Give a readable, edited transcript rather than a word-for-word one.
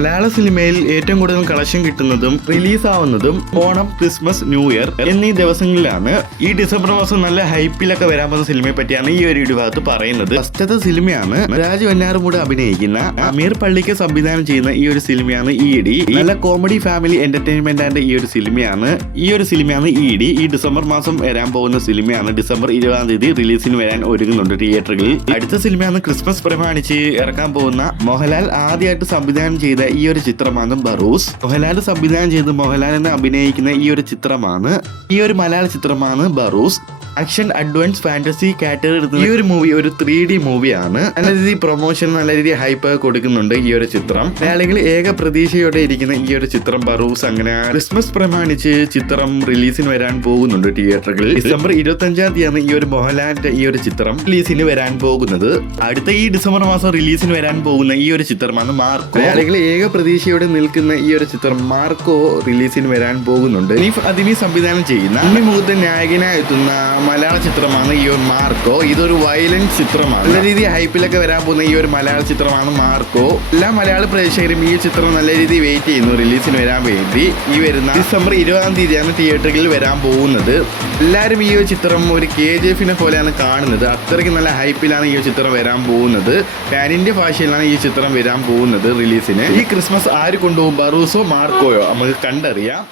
മലയാള സിനിമയിൽ ഏറ്റവും കൂടുതൽ കളക്ഷൻ കിട്ടുന്നതും റിലീസ് ആവുന്നതും ഓണം, ക്രിസ്മസ്, ന്യൂ ഇയർ എന്നീ ദിവസങ്ങളിലാണ്. ഈ ഡിസംബർ മാസം നല്ല ഹൈപ്പിലൊക്കെ വരാൻ പോകുന്ന സിനിമയെ പറ്റിയാണ് ഈ ഒരു വീഡിയോ ഭാഗത്ത് പറയുന്നത്. ഫസ്റ്റത്തെ സിനിമയാണ് രാജു വെഞ്ഞാറുമൂട് അഭിനയിക്കുന്ന അമീർ പള്ളിക്ക് സംവിധാനം ചെയ്യുന്ന ഈ ഒരു സിനിമയാണ് ഈഡി. നല്ല കോമഡി ഫാമിലി എന്റർടൈൻമെന്റ് ആൻഡ് ഈ ഒരു സിനിമയാണ് ഈഡി. ഈ ഡിസംബർ മാസം വരാൻ പോകുന്ന സിനിമയാണ്. ഡിസംബർ 20-ാം തീയതി റിലീസിന് വരാൻ ഒരുങ്ങുന്നുണ്ട് തിയേറ്ററുകളിൽ. അടുത്ത സിനിമയാണ് ക്രിസ്മസ് പ്രമാണിച്ച് ഇറക്കാൻ പോകുന്ന മോഹൻലാൽ ആദ്യമായിട്ട് സംവിധാനം ചെയ്ത ഈ ഒരു ചിത്രമാണ് ബറൂസ്. മോഹൻലാൽ സംവിധാനം ചെയ്ത് മോഹൻലാലിനെ അഭിനയിക്കുന്ന ഈ ഒരു മലയാള ചിത്രമാണ് Baroos. Action, advance, fantasy category എടുക്കുന്ന ഈ ഒരു മൂവി ഒരു 3D മൂവിയാണ്. നല്ല രീതിയിൽ പ്രൊമോഷൻ, നല്ല രീതിയിൽ ഹൈപ്പ് കൊടുക്കുന്നുണ്ട് ഈ ഒരു ചിത്രം. മലയാളികൾ ഏക പ്രതീക്ഷയോടെ ഇരിക്കുന്ന ഈ ഒരു ചിത്രം ബറൂസ് അങ്ങനെ ക്രിസ്മസ് പ്രമാണിച്ച് ചിത്രം റിലീസിന് വരാൻ പോകുന്നുണ്ട് തിയേറ്ററുകളിൽ. ഡിസംബർ 25-ാം തീയതിയാണ് ഈ ഒരു മോഹൻലാലിന്റെ ഈ ഒരു ചിത്രം റിലീസിന് വരാൻ പോകുന്നത്. അടുത്ത ഈ ഡിസംബർ മാസം റിലീസിന് വരാൻ പോകുന്ന ഈ ഒരു ചിത്രമാണ് മാർക്കോ. മലയാളികൾ ഏക പ്രതീക്ഷയോടെ നിൽക്കുന്ന ഈ ഒരു ചിത്രം മാർക്കോ റിലീസിന് വരാൻ പോകുന്നുണ്ട്. അതിനെ സംവിധാനം ചെയ്യുന്ന മുഖത്തെ നായകനായി എത്തുന്ന മലയാള ചിത്രമാണ് ഈ ഒരു മാർക്കോ. ഇതൊരു വയലന്റ് ചിത്രമാണ്. നല്ല രീതിയിൽ ഹൈപ്പിലൊക്കെ വരാൻ പോകുന്ന ഈ ഒരു മലയാള ചിത്രമാണ് മാർക്കോ. എല്ലാ മലയാള പ്രേക്ഷകരും ഈ ചിത്രം നല്ല രീതിയിൽ വെയിറ്റ് ചെയ്യുന്നു റിലീസിന് വരാൻ വേണ്ടി. ഈ വരുന്ന ഡിസംബർ 20-ാം തീയതിയാണ് തിയേറ്ററുകളിൽ വരാൻ പോകുന്നത്. എല്ലാവരും ഈ ഒരു ചിത്രം ഒരു KGF പോലെയാണ് കാണുന്നത്. അത്രയ്ക്ക് നല്ല ഹൈപ്പിലാണ് ഈ ചിത്രം വരാൻ പോകുന്നത്. പാൻ ഇന്ത്യ ഭാഷയിലാണ് ഈ ചിത്രം വരാൻ പോകുന്നത് റിലീസിന്. ഈ ക്രിസ്മസ് ആര് കൊണ്ടുപോകും, ബറൂസോ മാർക്കോയോ, നമുക്ക് കണ്ടറിയാം.